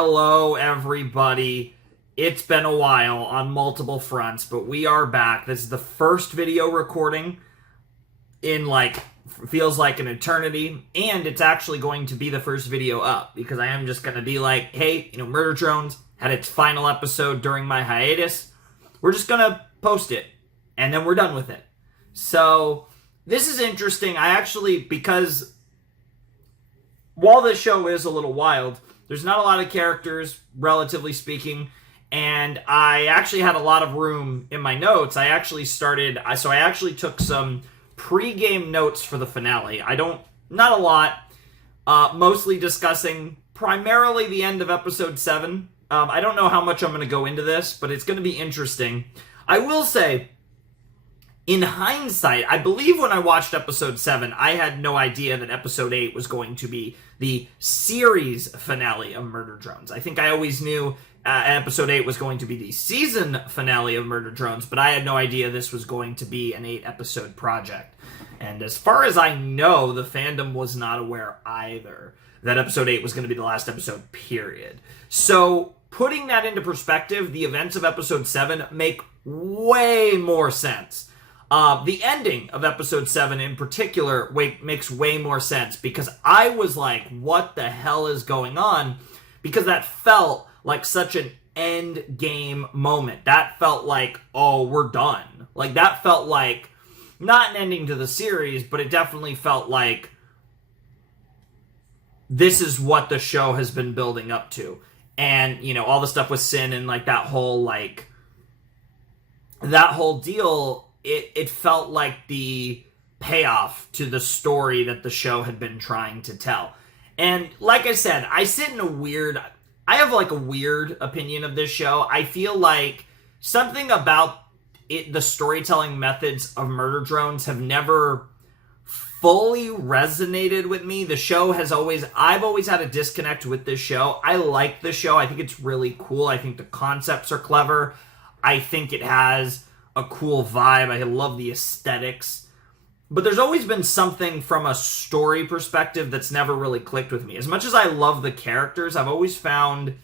Hello, everybody. It's been a while on multiple fronts, but we are back. This is the first video recording in feels like an eternity, and it's actually going to be the first video up because I am just going to be like, hey, Murder Drones had its final episode during my hiatus. We're just going to post it, and then we're done with it. So this is interesting. Because while this show is a little wild, there's not a lot of characters, relatively speaking, and I actually had a lot of room in my notes. I actually took some pre-game notes for the finale. Not a lot, mostly discussing primarily the end of episode 7. I don't know how much I'm going to go into this, but it's going to be interesting. I will say, in hindsight, I believe when I watched episode 7, I had no idea that episode 8 was going to be the series finale of Murder Drones. I think I always knew episode 8 was going to be the season finale of Murder Drones, but I had no idea this was going to be an 8-episode project. And as far as I know, the fandom was not aware either that episode 8 was going to be the last episode, period. So, putting that into perspective, the events of episode 7 make way more sense. The ending of episode 7 in particular makes way more sense because I was like, what the hell is going on? Because that felt like such an end game moment. That felt like, oh, we're done. Like, that felt like not an ending to the series, but it definitely felt like this is what the show has been building up to. And, all the stuff with Sin and that whole deal, it felt like the payoff to the story that the show had been trying to tell. And like I said, I have a weird opinion of this show. I feel like something about the storytelling methods of Murder Drones have never fully resonated with me. The show I've always had a disconnect with this show. I like the show. I think it's really cool. I think the concepts are clever. I think it has a cool vibe. I love the aesthetics. But there's always been something from a story perspective that's never really clicked with me. As much as I love the characters, I've always found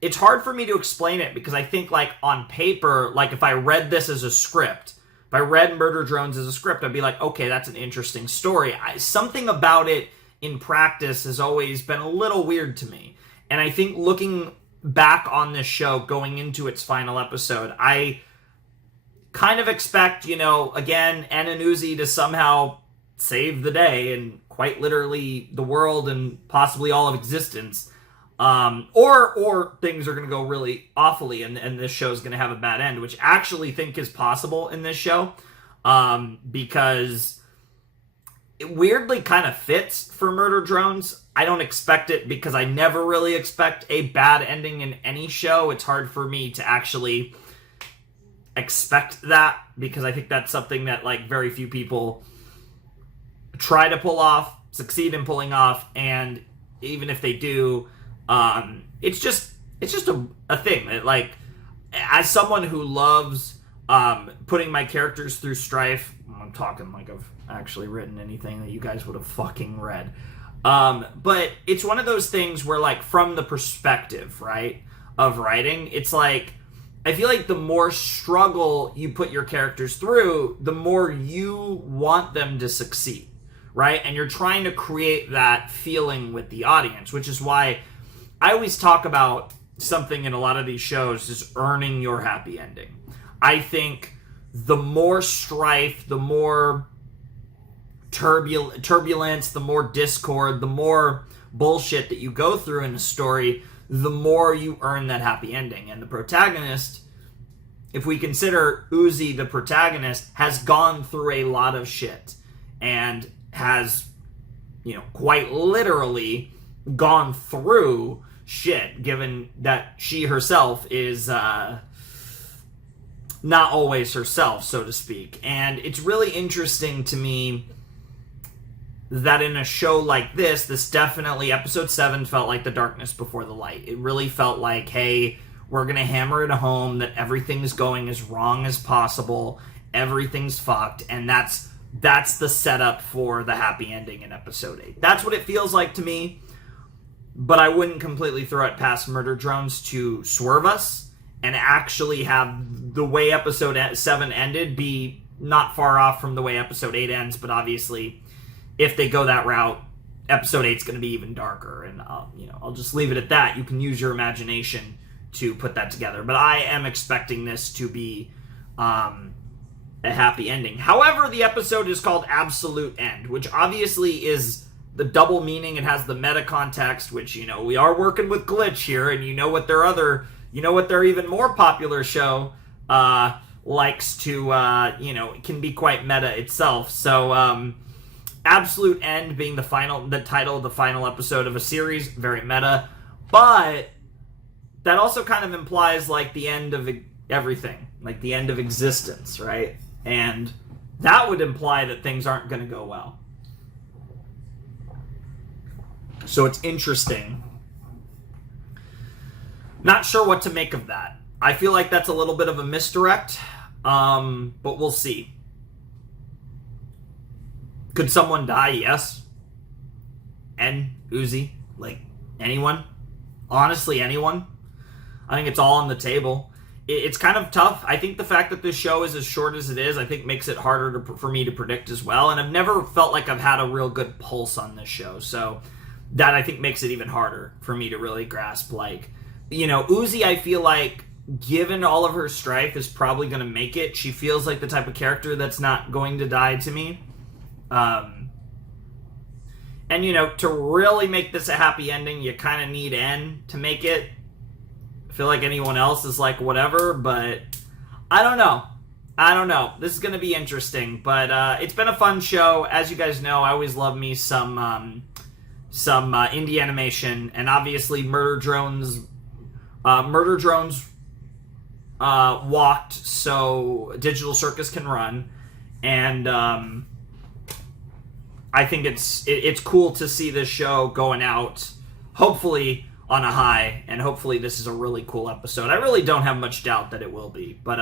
it's hard for me to explain it because I think on paper, if I read this as a script, if I read Murder Drones as a script, I'd be like, okay, that's an interesting story. Something about it in practice has always been a little weird to me. And I think looking back on this show, going into its final episode, I kind of expect, again, Anna and Uzi to somehow save the day and quite literally the world and possibly all of existence. Or things are going to go really awfully and this show is going to have a bad end, which I actually think is possible in this show, because it weirdly kind of fits for Murder Drones. I don't expect it because I never really expect a bad ending in any show. It's hard for me to actually expect that because I think that's something that very few people try to pull off, succeed in pulling off, and even if they do, it's just a thing that as someone who loves putting my characters through strife, I'm talking like I've actually written anything that you guys would have fucking read, but it's one of those things where from the perspective, right, of writing, it's I feel like the more struggle you put your characters through, the more you want them to succeed, right? And you're trying to create that feeling with the audience, which is why I always talk about something in a lot of these shows is earning your happy ending. I think the more strife, the more turbulence, the more discord, the more bullshit that you go through in a story, the more you earn that happy ending. And the protagonist, if we consider Uzi the protagonist, has gone through a lot of shit and has, quite literally gone through shit, given that she herself is not always herself, so to speak. And it's really interesting to me that in a show like this definitely, episode 7 felt like the darkness before the light. It really felt like, hey, we're going to hammer it home that everything's going as wrong as possible, everything's fucked, and that's the setup for the happy ending in episode 8. That's what it feels like to me. but I wouldn't completely throw it past Murder Drones to swerve us and actually have the way episode 7 ended be not far off from the way episode 8 ends, but obviously if they go that route, episode 8 is going to be even darker, and I'll just leave it at that. You can use your imagination to put that together, but I am expecting this to be a happy ending. However, the episode is called Absolute End, which obviously is the double meaning. It has the meta context, which, we are working with Glitch here, and what their even more popular show likes to, it can be quite meta itself. So, Absolute End being the title of the final episode of a series, very meta, but that also kind of implies like the end of everything, like the end of existence, right? And that would imply that things aren't going to go well. So it's interesting. Not sure what to make of that. I feel like that's a little bit of a misdirect, but we'll see. Could someone die? Yes. And Uzi, like anyone, honestly, anyone. I think it's all on the table. It's kind of tough. I think the fact that this show is as short as it is, I think makes it harder for me to predict as well. And I've never felt like I've had a real good pulse on this show. So that I think makes it even harder for me to really grasp. Like, Uzi, I feel like, given all of her strife, is probably going to make it. She feels like the type of character that's not going to die to me. And, to really make this a happy ending, you kind of need N to make it. I feel like anyone else is like whatever, but I don't know. This is going to be interesting, but it's been a fun show. As you guys know, I always love me some indie animation, and obviously Murder Drones walked so Digital Circus can run, and I think it's cool to see this show going out, hopefully on a high, and hopefully this is a really cool episode. I really don't have much doubt that it will be, but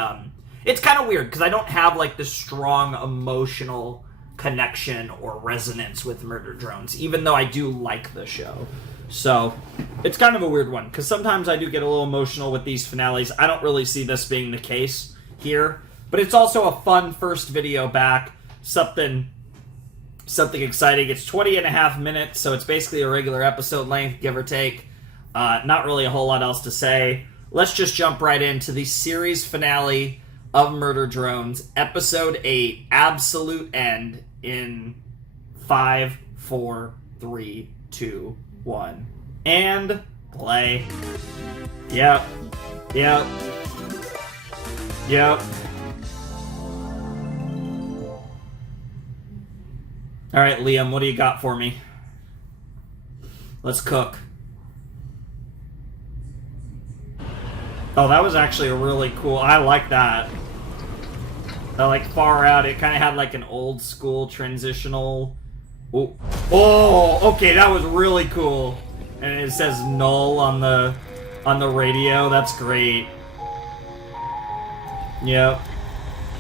it's kind of weird because I don't have like this strong emotional connection or resonance with Murder Drones, even though I do like the show. So it's kind of a weird one because sometimes I do get a little emotional with these finales. I don't really see this being the case here, but it's also a fun first video back, something exciting. It's 20 and a half minutes, so it's basically a regular episode length, give or take. Not really a whole lot else to say. Let's just jump right into the series finale of Murder Drones, episode 8, Absolute End, in 5, 4, 3, 2, 1. And play. Yep. Alright, Liam, what do you got for me? Let's cook. Oh, that was actually a really cool... I like that. Like, far out, it kind of had like an old school transitional... Oh, okay, that was really cool. And it says null on the radio. That's great. Yep.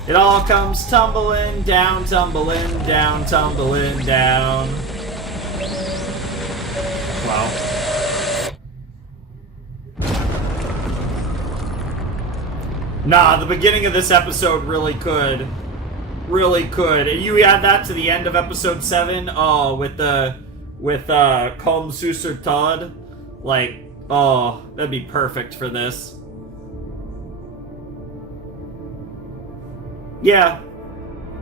It all comes tumbling down, tumbling down, tumbling down. Wow. Nah, the beginning of this episode really could. Really could. And you add that to the end of episode 7, oh, with Colm Susser Todd. Like, oh, that'd be perfect for this. Yeah.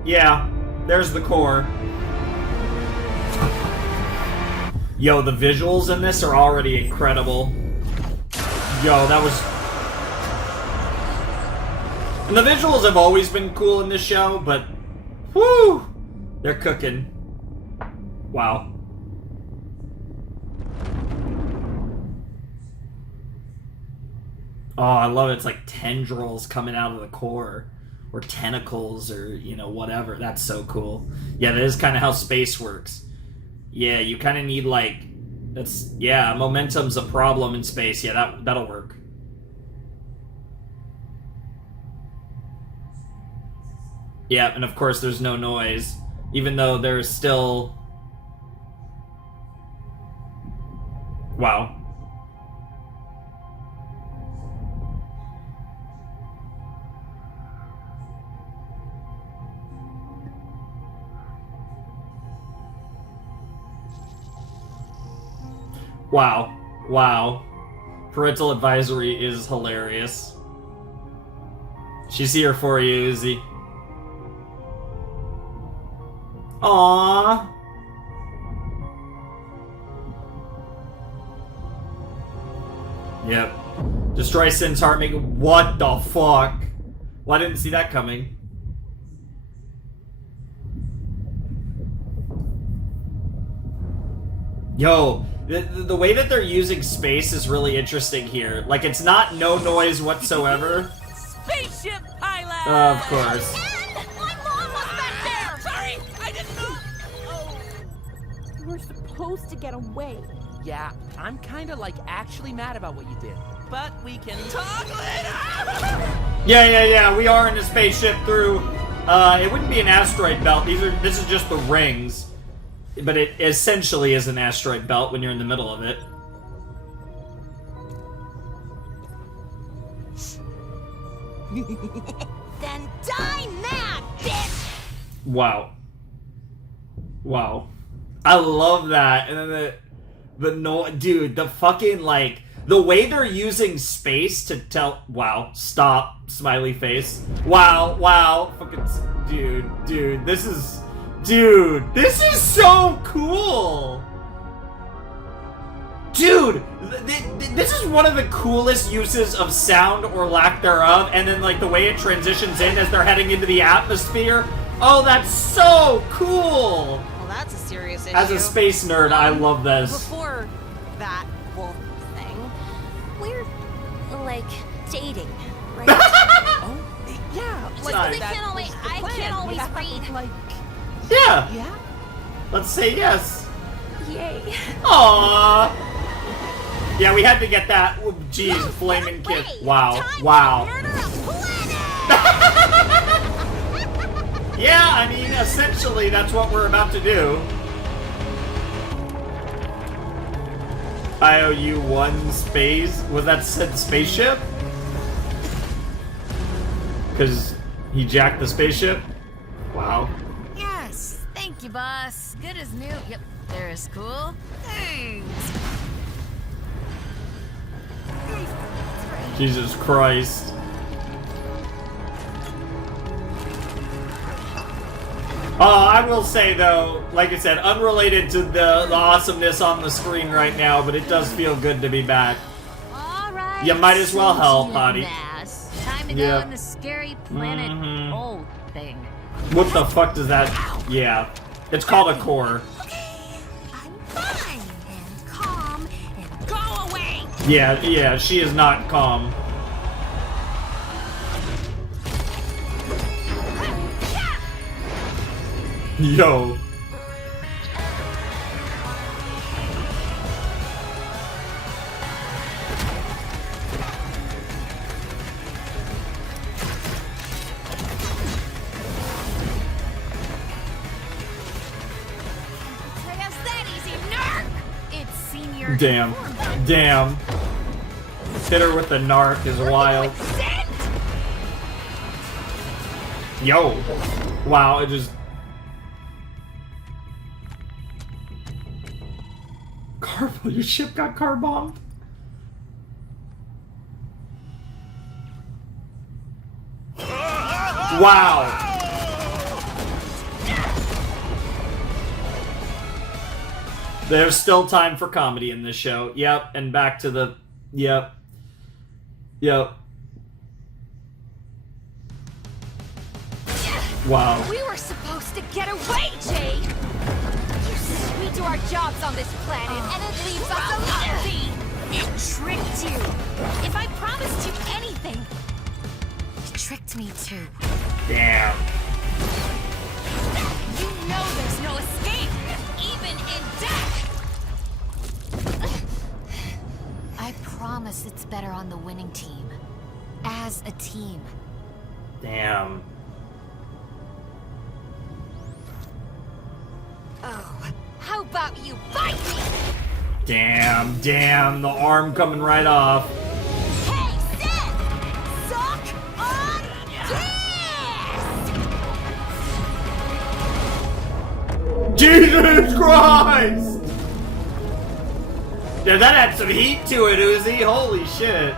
Yeah. There's the core. Yo, the visuals in this are already incredible. Yo, that was... And the visuals have always been cool in this show, but... Woo! They're cooking. Wow. Oh, I love it. It's like tendrils coming out of the core. Or tentacles, or, whatever. That's so cool. Yeah, that is kind of how space works. Yeah, you kind of need, like... momentum's a problem in space. Yeah, that'll work. Yeah, and of course there's no noise, even though there's still... Wow. Wow. Wow. Parental advisory is hilarious. She's here for you, Izzy. Aww. Yep. Destroy Sin's heart. Make what the fuck? Well, I didn't see that coming. Yo, the way that they're using space is really interesting here. Like, it's not no noise whatsoever. Spaceship pilot! Of course. My mom was back there! Sorry, I didn't know! Oh. You were supposed to get away. Yeah, I'm kinda like actually mad about what you did. But we can talk later! Yeah, we are in a spaceship through, it wouldn't be an asteroid belt. This is just the rings. But it essentially is an asteroid belt when you're in the middle of it. Then die mad, bitch! Wow. Wow. I love that. And then the no, dude, the fucking, like, the way they're using space to tell, wow, stop, smiley face. Wow, fucking, dude, this is so cool! Dude, this is one of the coolest uses of sound or lack thereof, and then, like, the way it transitions in as they're heading into the atmosphere. Oh, that's so cool! Well, that's a serious issue. As a space nerd, I love this. Before that wolf thing, We're, like, dating, right? Oh, yeah, like Nice. that can't always- was the I plan. can't always Yeah, read. Like, Yeah, yeah? let's say yes. Yay. Aww. Yeah, we had to get that. Jeez, flaming kiss. Wow. Yeah, I mean, essentially, that's what we're about to do. IOU-1 space? Was that said spaceship? Because he jacked the spaceship? Wow. Yes, thank you, boss. Good as new. Yep, there's cool. Thanks. Jesus Christ. I will say, though, like I said, unrelated to the awesomeness on the screen right now, but it does feel good to be back. All right. You might as well help, sentient Hottie. mass. Time to Yep. go on the scary planet Mhm. old thing. What the fuck does that... Yeah. It's called a core. I'm fine and calm and go away. Yeah, she is not calm. Yo. Just that easy, nerd. It's senior. Damn. Hit her with the narc is wild. Yo. Wow, it just... Your ship got car bombed. Wow. There's still time for comedy in this show. Yep, and back to the... Yep. Wow. We were supposed to get away, Jay. You said we do our jobs on this planet, and it leaves us alone. It tricked you. If I promised you anything, it tricked me too. Damn. You know there's no escape, even in death. I promise it's better on the winning team. As a team. Damn. Oh, how about you bite me? Damn, the arm coming right off. Hey, Sid! Suck on this! Jesus Christ! Yeah, that had some heat to it, Uzi. Holy shit.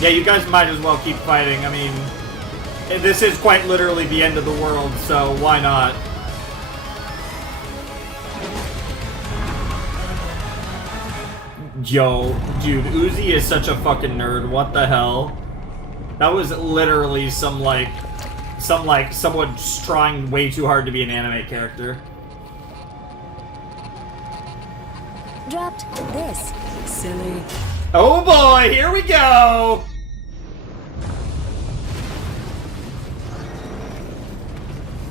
Yeah, you guys might as well keep fighting. I mean, this is quite literally the end of the world, so why not? Yo, dude, Uzi is such a fucking nerd. What the hell? That was literally someone trying way too hard to be an anime character. Dropped this. Silly. Oh boy, here we go!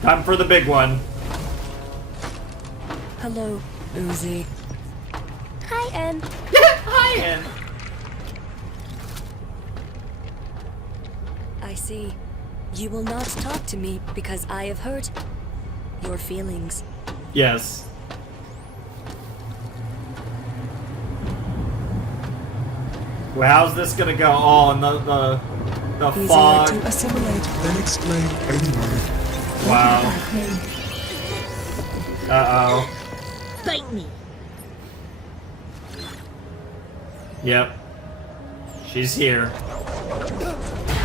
Time for the big one. Hello, Uzi. Hi, Em. Hi, Ann. I see. You will not talk to me because I have hurt your feelings. Yes. Well, how's this gonna go? Oh, and the Easier fog. to assimilate. Then explain anyway. Wow. Uh-oh. Bite me. Yep. She's here.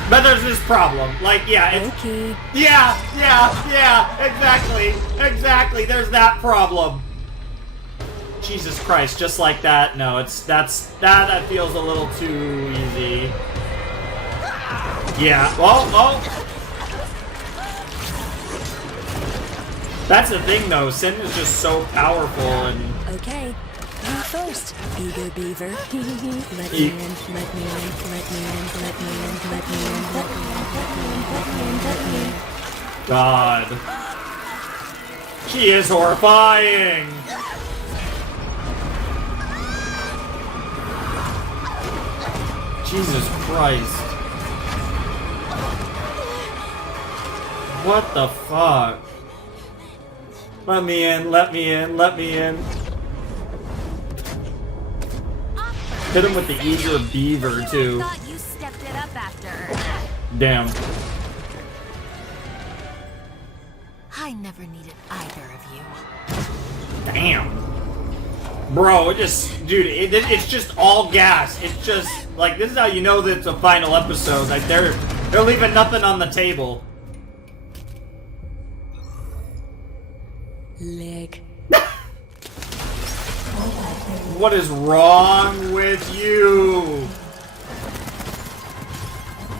But there's this problem. Like, yeah, it's... Okay. Yeah, exactly, there's that problem. Jesus Christ, just like that. No, that feels a little too easy. Yeah, oh. That's the thing though, Sin is just so powerful and... Okay. You first, eager beaver. Let me in, let me in, let me in, let me in, let me in, let me in, let me in, let me in, let me in. God. She is horrifying! Jesus Christ. What the fuck? Let me in, let me in, let me in. Hit him with the eager beaver, too. Thought you stepped it up after. Damn. I never needed either of you. Damn. Bro, it's just all gas. It's just, like, this is how you know that it's a final episode. Like, they're leaving nothing on the table. Leg. What is wrong with you?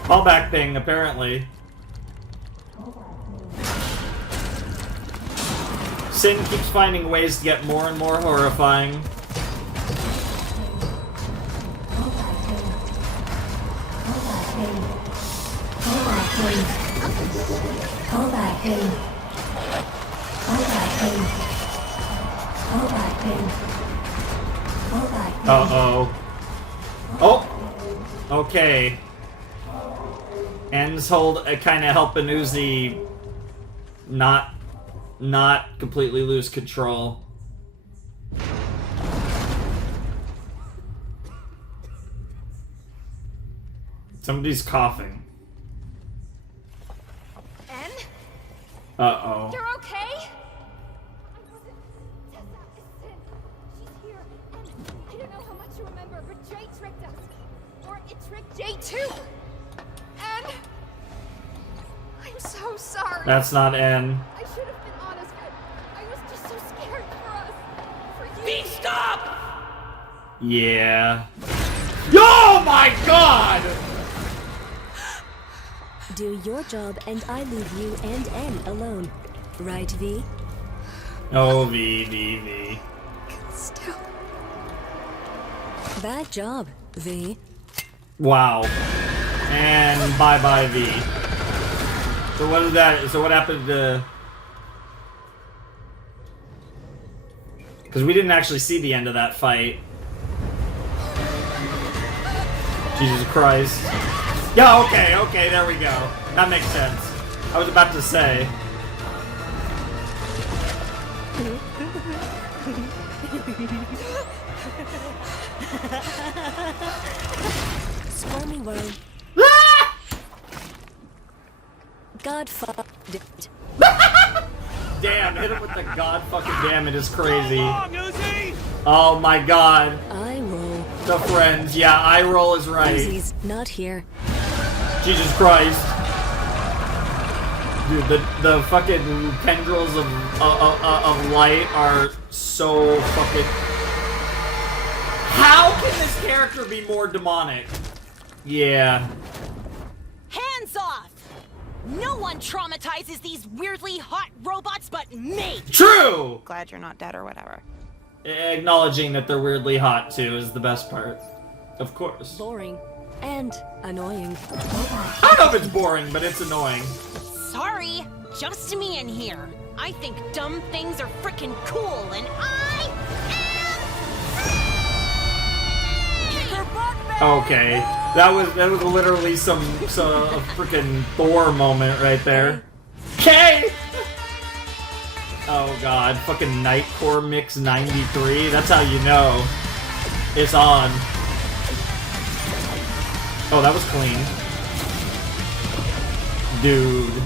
Callback thing, apparently. Sin keeps finding ways to get more and more horrifying. Uh-oh. Oh! Okay. Ends hold kind of helping Uzi not completely lose control. Somebody's coughing. En? Uh-oh. You're okay? She's here. And I don't know how much you remember, but Jay tricked us. Or it tricked Jay too. And I'm so sorry. That's not N. I should have been honest, but I was just so scared for us. For you. V, stop! Yeah. Oh my god! Do your job and I leave you and N alone. Right, V? Oh, V. Still. Bad job, V. Wow. And bye-bye, V. So what is that? So what happened to... Because we didn't actually see the end of that fight. Jesus Christ. Yeah, okay, there we go. That makes sense. I was about to say. Squirmy worm. God fucked it. Damn, hit him with the god fucking damn, it is crazy. Oh my god. I roll. The friends, yeah, eye roll is right. Uzi's not here. Jesus Christ. Dude, the fucking tendrils of light are so fucking... How can this character be more demonic? Yeah. Hands off! No one traumatizes these weirdly hot robots but me! True! Glad you're not dead or whatever. Acknowledging that they're weirdly hot, too, is the best part. Of course. Boring. And annoying. I don't know if it's boring, but it's annoying. Sorry, just me in here. I think dumb things are frickin' cool, and I am... Okay. That was literally some a freaking Thor moment right there. Okay! Oh god, fucking Nightcore Mix 93. That's how you know it's on. Oh, that was clean. Dude.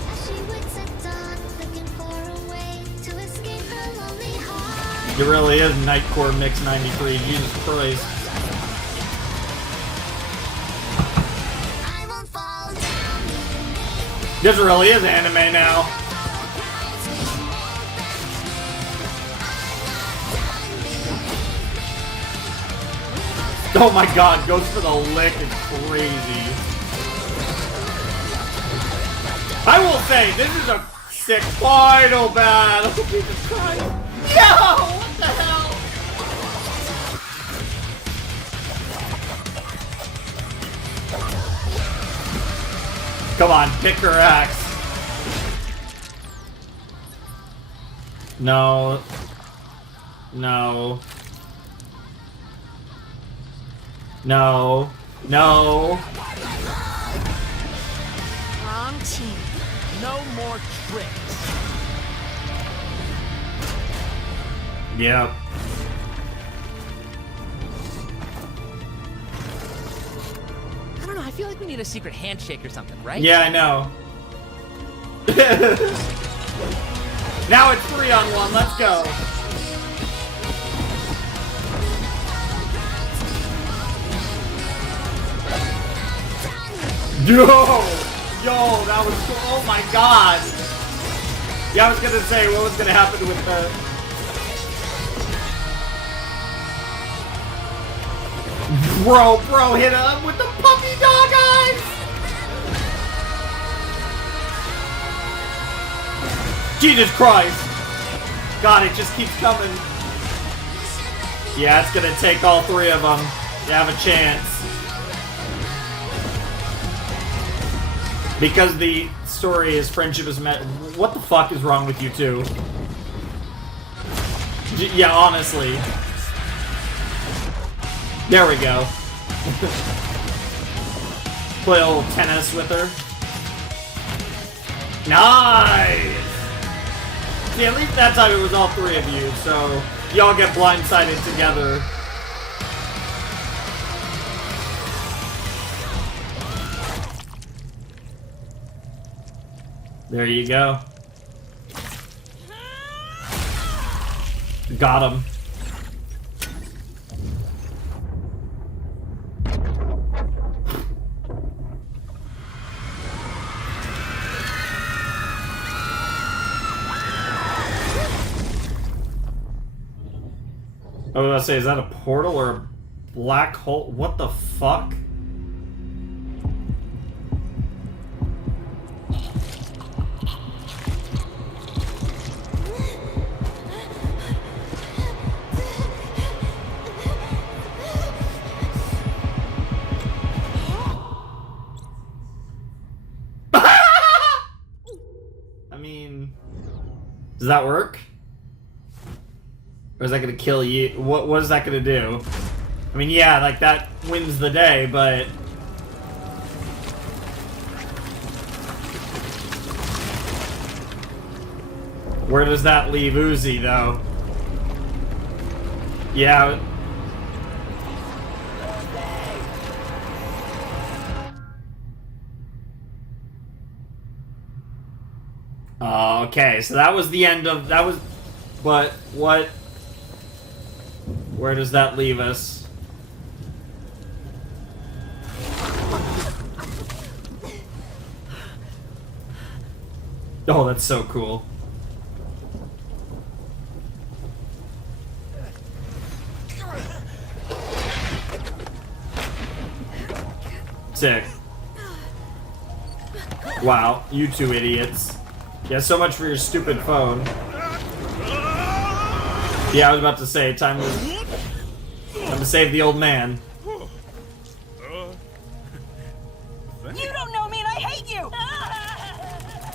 It really is Nightcore Mix 93. Jesus Christ. This really is anime now. Oh my god, goes for the lick, it's crazy. I will say, this is a sick final battle. Jesus Christ. Yo! What the hell? Come on, pick her axe. No. No. No. No. Wrong team. No more tricks. Yep. I don't know, I feel like we need a secret handshake or something, right? Yeah, I know. Now it's 3-on-1, let's go. Yo! Yo, that was cool. Oh my god! Yeah, I was gonna say, what was gonna happen with the... Bro, hit him with the puppy dog eyes! Jesus Christ! God, it just keeps coming. Yeah, it's gonna take all three of them to have a chance. Because the story is friendship is met. What the fuck is wrong with you two? Yeah, honestly. There we go. Play a little tennis with her. Nice! See, at least that time it was all three of you, so y'all get blindsided together. There you go. Got him. I was gonna say, is that a portal or a black hole? What the fuck? I mean, does that work? Or is that gonna kill you? What is that gonna do? I mean, yeah, like that wins the day, but... Where does that leave Uzi, though? Yeah. Okay, so that was the end of that was. But what? Where does that leave us? Oh, that's so cool. Sick. Wow, you two idiots. Yeah, so much for your stupid phone. Yeah, I was about to say, time to save the old man. You don't know me and I hate you!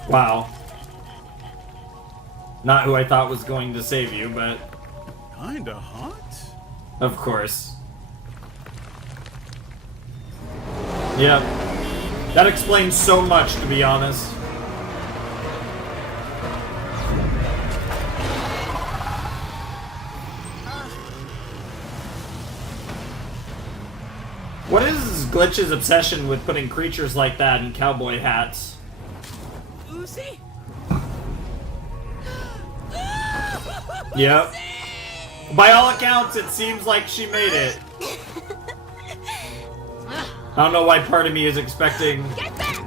Wow. Not who I thought was going to save you, but Kinda hot. of course. Yep. That explains so much, to be honest. What is Glitch's obsession with putting creatures like that in cowboy hats? Uzi? Yep. By all accounts, it seems like she made it. I don't know why part of me is expecting... Get back!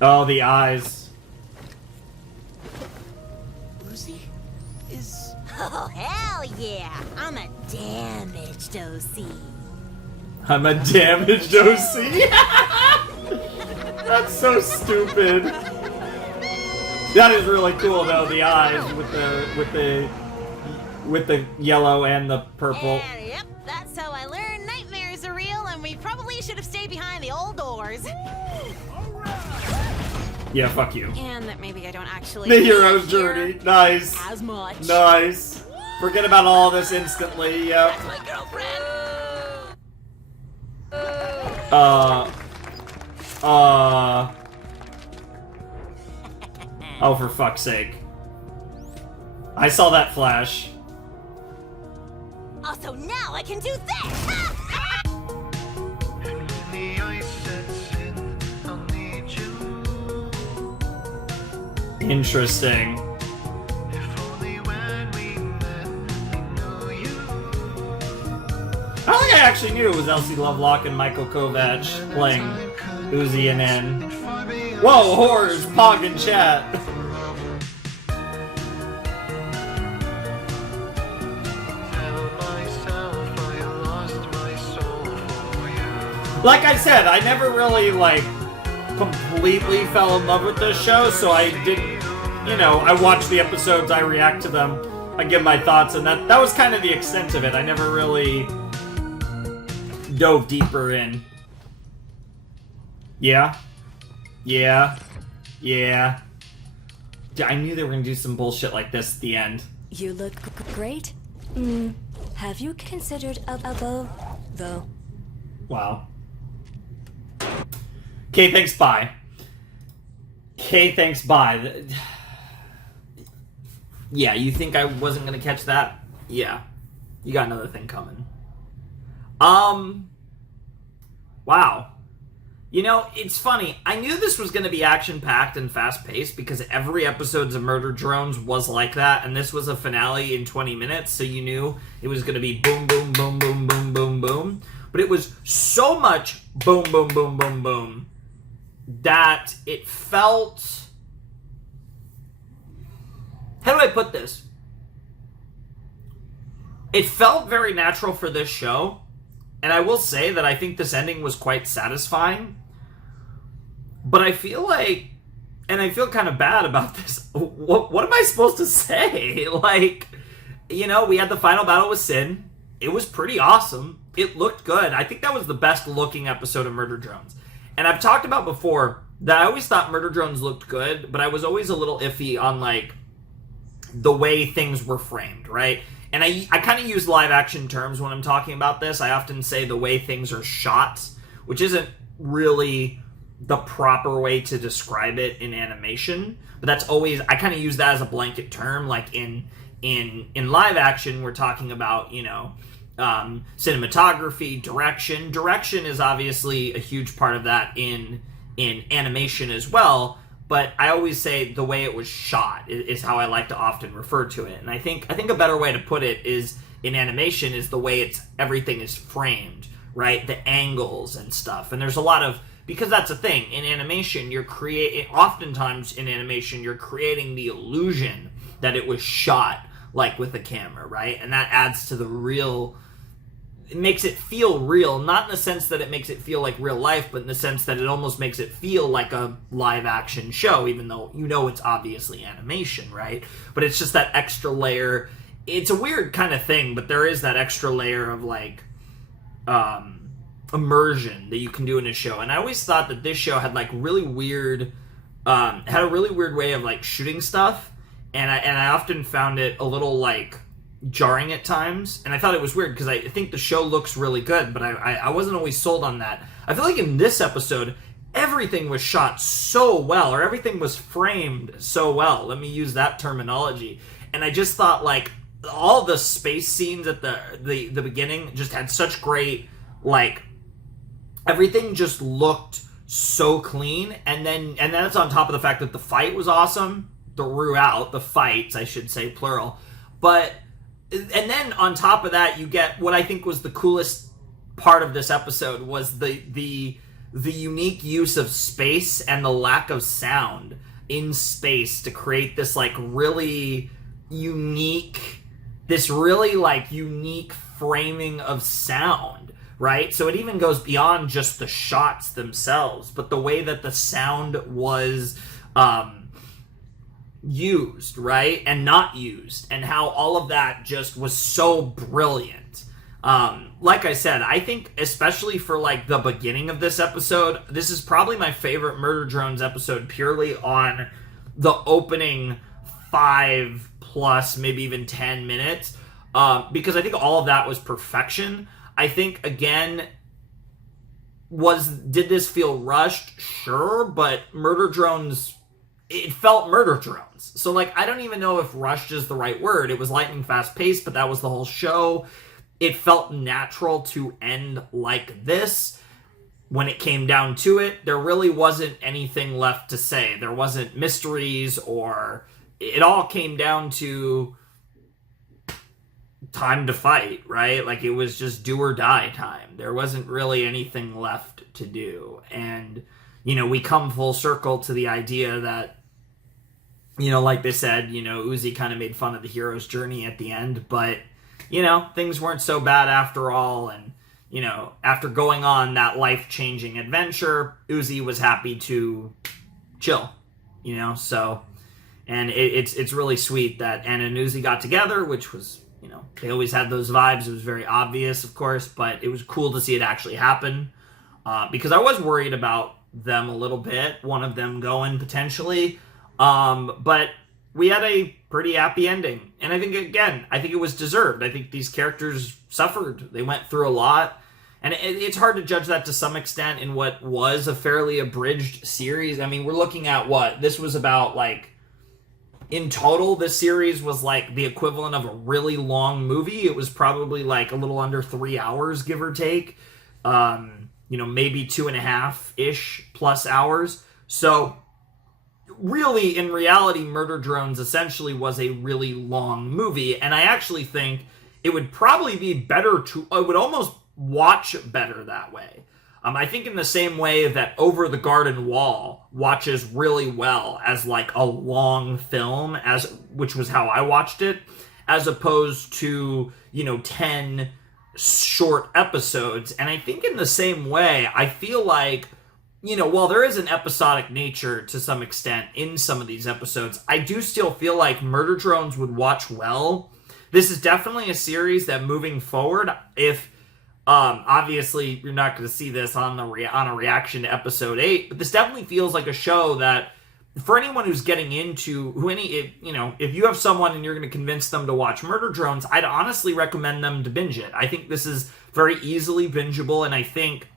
Oh, the eyes. Uzi? Is... Oh, hell yeah! I'm a damaged OC. I'm a damaged OC. That's so stupid. That is really cool though, the eyes with the yellow and the purple. And yep, that's how I learned nightmares are real, and we probably should have stayed behind the old doors. Yeah, fuck you. And that maybe I don't actually The need hero's it journey. here Nice. as much. Nice. Forget about all this instantly, yep. That's my girlfriend! Oh, for fuck's sake. I saw that flash. Also, now I can do this! Interesting. I don't think I actually knew it was Elsie Lovelock and Michael Kovac playing Uzi and N. Whoa, whores, Pog and chat. Like I said, I never really, like, completely fell in love with this show, so I didn't, you know, I watch the episodes, I react to them, I give my thoughts, and that was kind of the extent of it. I never really dove deeper in. Yeah. Yeah. Yeah. I knew they were gonna do some bullshit like this at the end. You look great. Have you considered a bow, though? Wow. Okay, thanks, bye. Okay, thanks, bye. Yeah, you think I wasn't gonna catch that? Yeah. You got another thing coming. Wow. You know, it's funny. I knew this was gonna be action-packed and fast-paced because every episode of Murder Drones was like that, and this was a finale in 20 minutes, so you knew it was gonna be boom, boom, boom, boom, boom, boom, boom. But it was so much boom, boom, boom, boom, boom that it felt... How do I put this? It felt very natural for this show, and I will say that I think this ending was quite satisfying, but I feel like, and I feel kind of bad about this, what am I supposed to say? Like, you know, we had the final battle with Sin. It was pretty awesome. It looked good. I think that was the best looking episode of Murder Drones. And I've talked about before that I always thought Murder Drones looked good, but I was always a little iffy on, like, the way things were framed, right? And I kind of use live action terms when I'm talking about this. I often say the way things are shot, which isn't really the proper way to describe it in animation, but that's always, I kind of use that as a blanket term. Like in live action, we're talking about, you know, cinematography, direction is obviously a huge part of that in animation as well, but I always say the way it was shot is how I like to often refer to it. And I think a better way to put it is in animation is the way everything is framed, right? The angles and stuff. And there's a lot of, because that's a thing in animation, oftentimes in animation you're creating the illusion that it was shot like with a camera, right? And that adds to the real, it makes it feel real, not in the sense that it makes it feel like real life, but in the sense that it almost makes it feel like a live action show, even though it's obviously animation, right? But it's just that extra layer. It's a weird kind of thing, but there is that extra layer of like immersion that you can do in a show. And I always thought that this show had like really weird, had a really weird way of like shooting stuff, and I often found it a little like jarring at times, and I thought it was weird because I think the show looks really good, but I wasn't always sold on that. I feel like in this episode everything was shot so well, or everything was framed so well, let me use that terminology, and I just thought like all the space scenes at the beginning just had such great, like, everything just looked so clean, and then it's on top of the fact that the fight was awesome throughout, the fights I should say, plural, but and then on top of that, you get what I think was the coolest part of this episode was the unique use of space and the lack of sound in space to create this like really unique framing of sound, right? So it even goes beyond just the shots themselves, but the way that the sound was used, right, and not used, and how all of that just was so brilliant. Like I said, I think especially for like the beginning of this episode, this is probably my favorite Murder Drones episode purely on the opening 5 plus maybe even 10 minutes, because I think all of that was perfection. I think again, did this feel rushed? Sure, but Murder Drones, it felt Murder Drones. So, like, I don't even know if rushed is the right word. It was lightning fast paced, but that was the whole show. It felt natural to end like this. When it came down to it, there really wasn't anything left to say. There wasn't mysteries, or it all came down to time to fight, right? Like, it was just do or die time. There wasn't really anything left to do. And, we come full circle to the idea that, like they said, Uzi kind of made fun of the hero's journey at the end, but, things weren't so bad after all, and, after going on that life-changing adventure, Uzi was happy to chill, so, and it's really sweet that Anna and Uzi got together, which was, they always had those vibes. It was very obvious, of course, but it was cool to see it actually happen, because I was worried about them a little bit, one of them going potentially, but we had a pretty happy ending, and I think it was deserved. I think these characters suffered. They went through a lot, and it's hard to judge that to some extent in what was a fairly abridged series. I mean, we're looking at what this was about, like, in total, this series was like the equivalent of a really long movie. It was probably like a little under 3 hours, give or take. Maybe 2.5-ish plus hours. So really, in reality, Murder Drones essentially was a really long movie. And I actually think it would probably be better I would almost watch better that way. I think in the same way that Over the Garden Wall watches really well as like a long film, which was how I watched it, as opposed to, 10 short episodes. And I think in the same way, I feel like, while there is an episodic nature to some extent in some of these episodes, I do still feel like Murder Drones would watch well. This is definitely a series that moving forward, if obviously you're not going to see this on a reaction to episode 8, but this definitely feels like a show that for anyone who's getting into if you have someone and you're going to convince them to watch Murder Drones, I'd honestly recommend them to binge it. I think this is very easily bingeable, and I think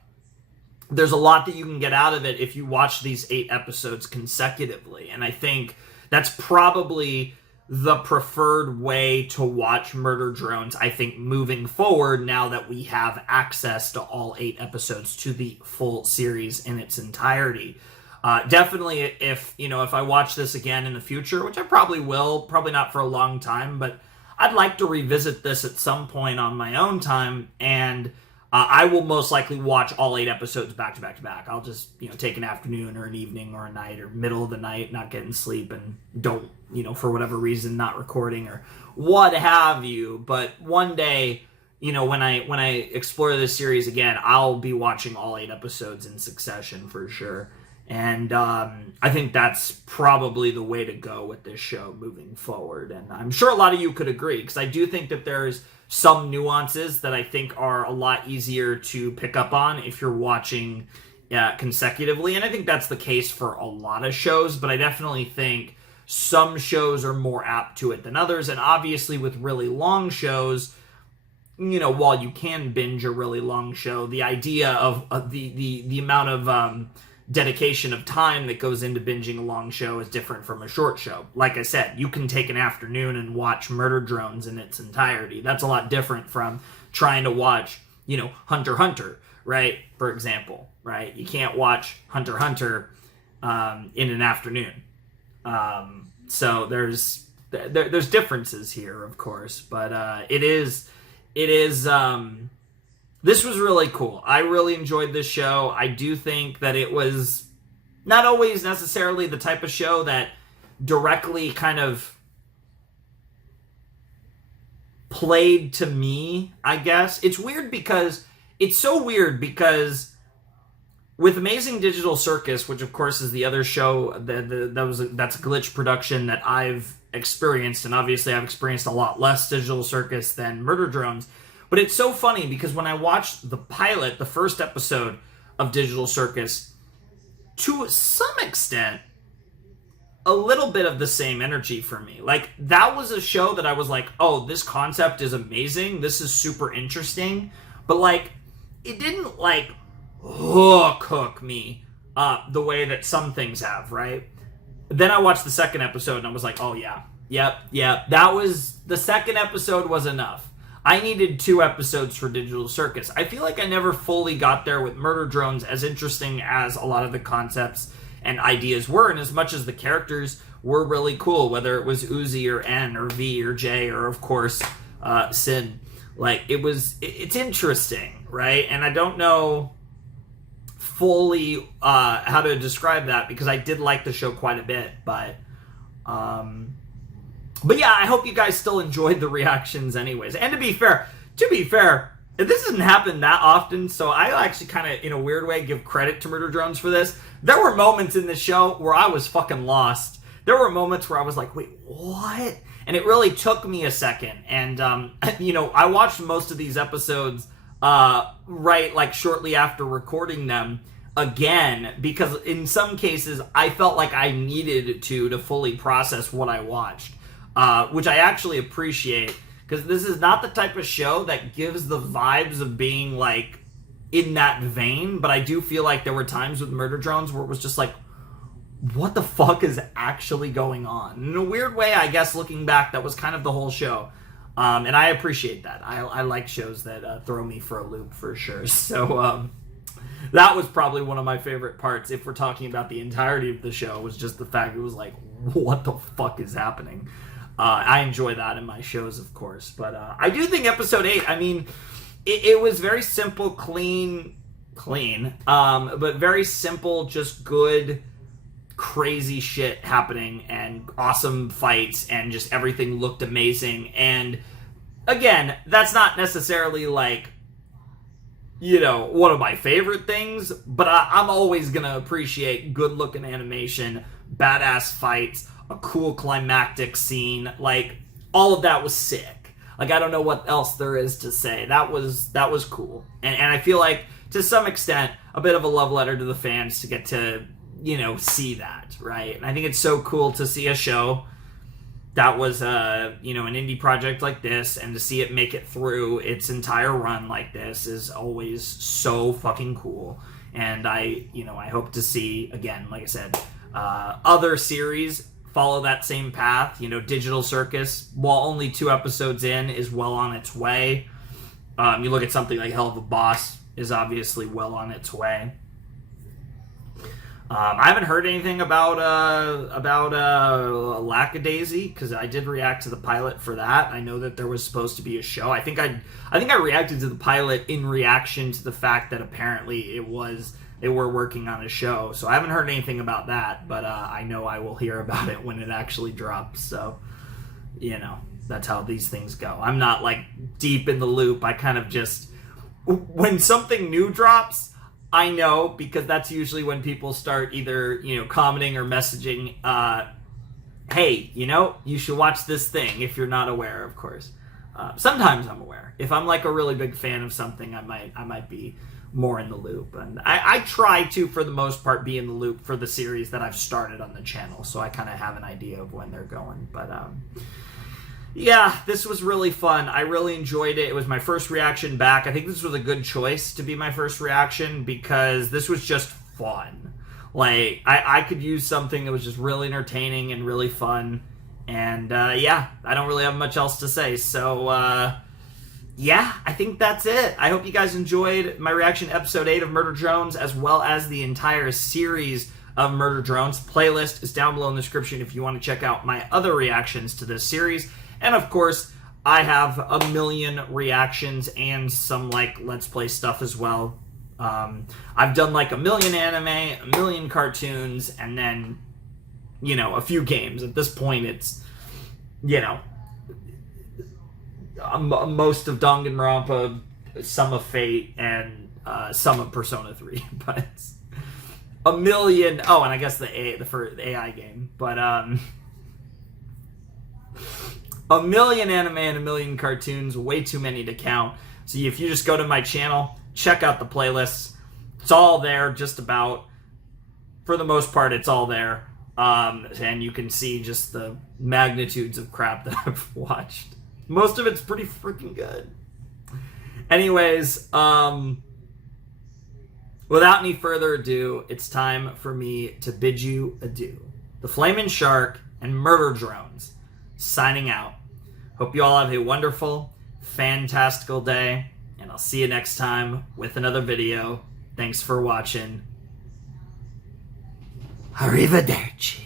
there's a lot that you can get out of it if you watch these 8 episodes consecutively. And I think that's probably the preferred way to watch Murder Drones, I think, moving forward, now that we have access to all 8 episodes, to the full series in its entirety. Definitely, if I watch this again in the future, which I probably will, probably not for a long time, but I'd like to revisit this at some point on my own time, and I will most likely watch all 8 episodes back to back to back. I'll just, take an afternoon or an evening or a night or middle of the night, not getting sleep, and don't, for whatever reason, not recording or what have you. But one day, when I explore this series again, I'll be watching all 8 episodes in succession for sure. And I think that's probably the way to go with this show moving forward. And I'm sure a lot of you could agree, because I do think that there's some nuances that I think are a lot easier to pick up on if you're watching consecutively. And I think that's the case for a lot of shows, but I definitely think some shows are more apt to it than others. And obviously with really long shows, while you can binge a really long show, the idea of the amount of dedication of time that goes into binging a long show is different from a short show. Like I said, you can take an afternoon and watch Murder Drones in its entirety. That's a lot different from trying to watch, Hunter x Hunter, right? For example, right? You can't watch Hunter x Hunter in an afternoon. So there's differences here, of course, but it is this was really cool. I really enjoyed this show. I do think that it was not always necessarily the type of show that directly kind of played to me, I guess. It's so weird because with Amazing Digital Circus, which of course is the other show that's a Glitch production that I've experienced, and obviously I've experienced a lot less Digital Circus than Murder Drones. But it's so funny because when I watched the pilot, the first episode of Digital Circus, to some extent, a little bit of the same energy for me. Like, that was a show that I was like, oh, this concept is amazing. This is super interesting. But, like, it didn't, like, hook me the way that some things have, right? Then I watched the second episode and I was like, oh, yeah. Yep. The second episode was enough. I needed 2 episodes for Digital Circus. I feel like I never fully got there with Murder Drones, as interesting as a lot of the concepts and ideas were, and as much as the characters were really cool, whether it was Uzi or N or V or J or, of course, Sin. Like, it's interesting, right? And I don't know fully how to describe that, because I did like the show quite a bit, but yeah, I hope you guys still enjoyed the reactions anyways. And to be fair, this doesn't happen that often, so I actually kind of, in a weird way, give credit to Murder Drones for this. There were moments in this show where I was fucking lost. There were moments where I was like, wait, what? And it really took me a second. And, I watched most of these episodes shortly after recording them again, because in some cases I felt like I needed to fully process what I watched. Which I actually appreciate, because this is not the type of show that gives the vibes of being, like, in that vein, but I do feel like there were times with Murder Drones where it was just like, what the fuck is actually going on? In a weird way, I guess, looking back, that was kind of the whole show. And I appreciate that. I like shows that throw me for a loop, for sure. So, that was probably one of my favorite parts, if we're talking about the entirety of the show, was just the fact it was like, what the fuck is happening? I enjoy that in my shows, of course. But I do think episode 8, I mean, it was very simple, clean, but very simple, just good, crazy shit happening, and awesome fights, and just everything looked amazing. And again, that's not necessarily like, one of my favorite things, but I'm always gonna appreciate good-looking animation, badass fights, a cool climactic scene. Like, all of that was sick. Like, I don't know what else there is to say. That was cool. And I feel like, to some extent, a bit of a love letter to the fans to get to, see that, right? And I think it's so cool to see a show that was, an indie project like this, and to see it make it through its entire run like this is always so fucking cool. And I hope to see, again, like I said, other series follow that same path. Digital Circus, while only 2 episodes in, is well on its way. You look at something like Hell of a Boss, is obviously well on its way. I haven't heard anything about Lackadaisy, because I did react to the pilot for that. I know that there was supposed to be a show. I think I reacted to the pilot in reaction to the fact that apparently they were working on a show. So I haven't heard anything about that, but I know I will hear about it when it actually drops. So, you know, that's how these things go. I'm not like deep in the loop. I kind of just, when something new drops, I know, because that's usually when people start either, you know, commenting or messaging, hey, you know, you should watch this thing, if you're not aware, of course. Sometimes I'm aware. If I'm like a really big fan of something, I might be more in the loop. And I try to, for the most part, be in the loop for the series that I've started on the channel, so I kind of have an idea of when they're going. But yeah, this was really fun. I really enjoyed it. It was my first reaction back. I think this was a good choice to be my first reaction, because this was just fun. Like, I could use something that was just really entertaining and really fun. And yeah, I don't really have much else to say. So yeah, I think that's it. I hope you guys enjoyed my reaction to episode 8 of Murder Drones, as well as the entire series of Murder Drones. Playlist is down below in the description if you want to check out my other reactions to this series. And of course, I have a million reactions and some like Let's Play stuff as well. I've done like a million anime, a million cartoons, and then, you know, a few games. At this point, it's, you know, most of Danganronpa, some of Fate, and some of Persona 3. But a million. Oh, and I guess the AI game. But a million anime and a million cartoons, way too many to count. So if you just go to my channel, check out the playlists. It's all there, just about. For the most part, it's all there. And you can see just the magnitudes of crap that I've watched. Most of it's pretty freaking good. Anyways, without any further ado, it's time for me to bid you adieu. The Flamin' Shark and Murder Drones, signing out. Hope you all have a wonderful, fantastical day, and I'll see you next time with another video. Thanks for watching. Arrivederci.